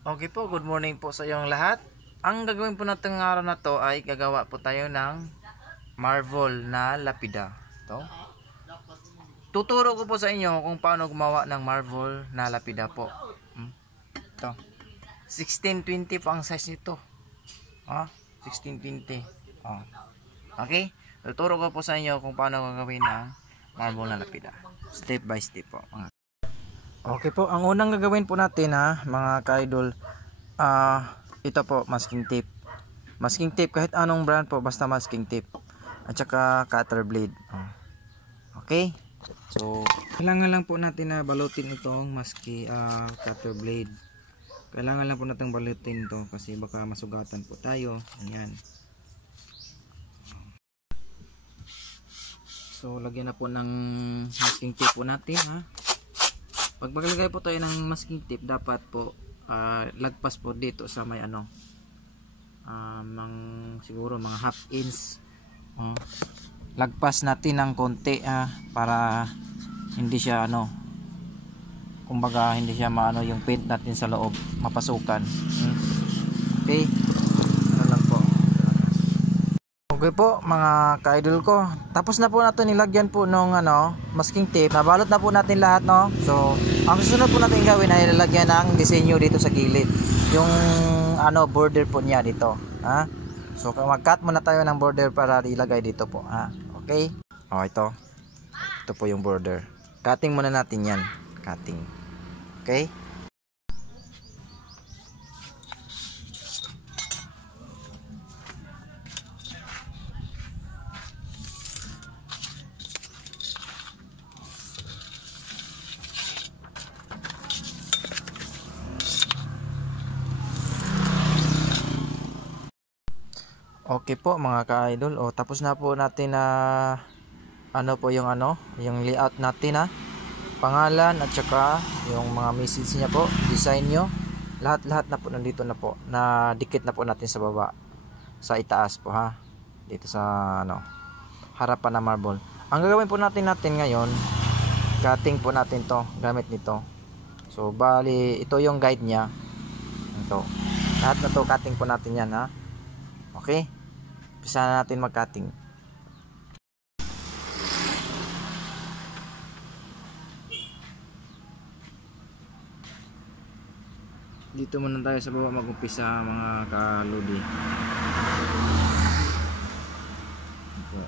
Okay po, good morning po sa iyong lahat. Ang gagawin po natin ng araw na to ay gagawa po tayo ng marble na lapida. Ito. Tuturo ko po sa inyo kung paano gumawa ng marble na lapida po. Ito. 1620 po ang size nito. 1620. Okay? Tuturo ko po sa inyo kung paano gagawin ng marble na lapida. Step by step po. Okay po, ang unang gagawin po natin mga ka-idol, ito po, masking tape. Masking tape kahit anong brand po, basta masking tape. At saka cutter blade. Okay? So, kailangan lang po natin na balutin itong cutter blade. Kailangan lang po natin balutin ito kasi baka masugatan po tayo. Ayan. So, lagyan na po ng masking tape po natin Pag maglagay po tayo ng masking tape, dapat po lagpas po dito sa may siguro mga half inch. Lagpas natin ng konti para hindi siya kumbaga hindi siya yung paint natin sa loob mapasukan. Okay. Lang po. Okay po mga ka-idol ko. Tapos na po natin nilagyan po nung masking tape. Nabalot na po natin lahat So, ang susunod po natin gawin ay lalagyan ng disenyo dito sa gilid. Yung border po niya dito. So, mag-cut muna tayo ng border para ilagay dito po. Okay? Ito. Ito po yung border. Cutting muna natin yan. Cutting. Okay? Okay po mga ka-idol. Tapos na po natin yung layout natin pangalan at saka yung mga message niya po, design nyo. Lahat na po nandito na po. Na dikit na po natin sa baba. Sa itaas po Dito sa harapan ng marble. Ang gagawin po natin ngayon, cutting po natin to gamit nito. So bali ito yung guide niya. Ito. Lahat na to cutting po natin yan Okay? Umpisa na natin mag-cutting. Dito muna tayo sa baba mag-umpisa mga kaludi. Ito.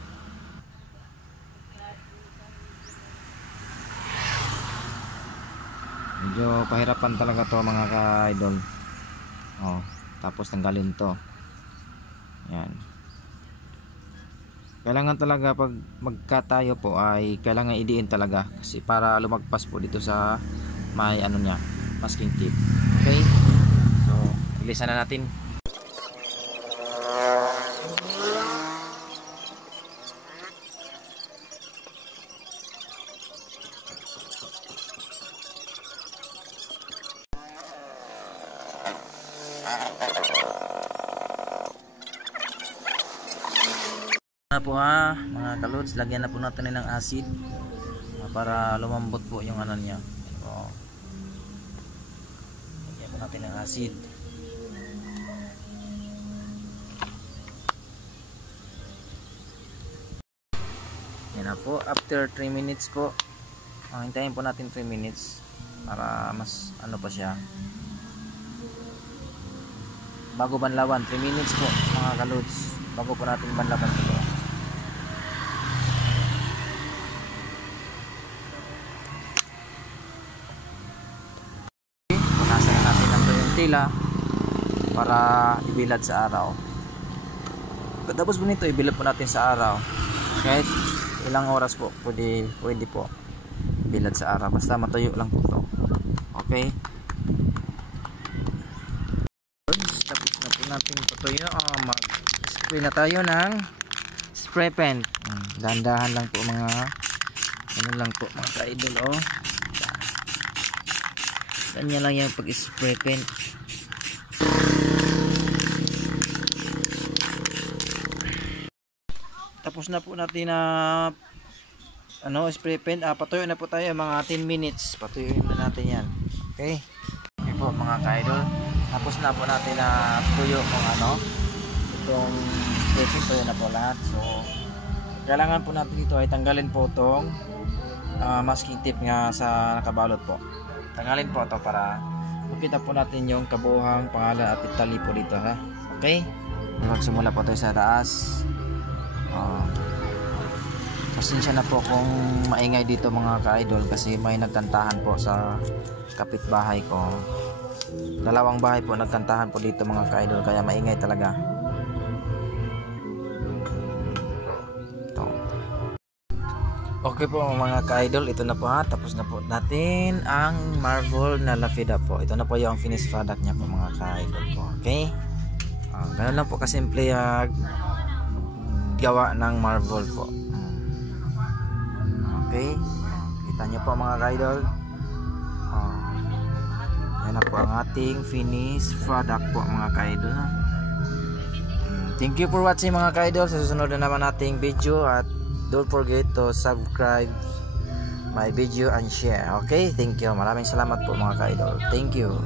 Medyo pahirapan talaga to mga ka-idol. Tapos tanggalin to. Yan. Kailangan talaga pag mag-cut tayo po ay kailangan idiin talaga kasi para lumagpas po dito sa may niya, masking tape. Okay? So, ilisan na natin. Na po mga kalods, lagyan na po natin ng acid para lumambot po yung niya. Lagyan po natin ng acid. Yan na po, after 3 minutes po. Hintayin po natin 3 minutes para mas pa siya. Bago banlawan, 3 minutes po mga kalods. Bago po natin banlawan ito. Tila para ibilad sa araw. Tapos po nito ibilad po natin sa araw kahit ilang oras po pwede po ibilad sa araw basta matuyo lang po to. Okay, tapos na po natin patuyo. Mag-spray na tayo ng spray paint. Dahan-dahan lang po mga lang po mga ka-idol. Ganyan lang yung pag-spray paint. Tapos na po natin spray paint. Patuyo na po tayo mga 10 minutes. Patuyuin na natin yan. Okay? Okay po mga ka-idol. Tapos na po natin na tuyo kung ano, itong stitching, tuyo na po lahat. So kailangan po natin dito ay tanggalin po itong masking tape nga sa nakabalot po. Tanggalin po ito para makita po natin yung kabuuhang pangalan at itali po dito, ha. Okay, magsimula po tayo sa taas. Pasensya na po kung maingay dito mga ka-idol, kasi may nagkantahan po sa kapitbahay ko. Dalawang bahay po nagkantahan po dito mga ka-idol, kaya maingay talaga. Ito. Okay po mga ka-idol, ito na po, ha. Tapos na po natin ang marble na lafida po. Ito na po yung finished product niya po mga ka-idol po. Okay, ganun lang po kasimple gawa ng marble po. Okay, kita nyo po mga ka-idol. Yan na po ang ating finished product po mga ka-idol. Thank you for watching mga ka-idol. Sa susunod na naman nating video, at don't forget to subscribe my video and share. Okay, thank you. Maraming salamat po mga ka-idol. Thank you.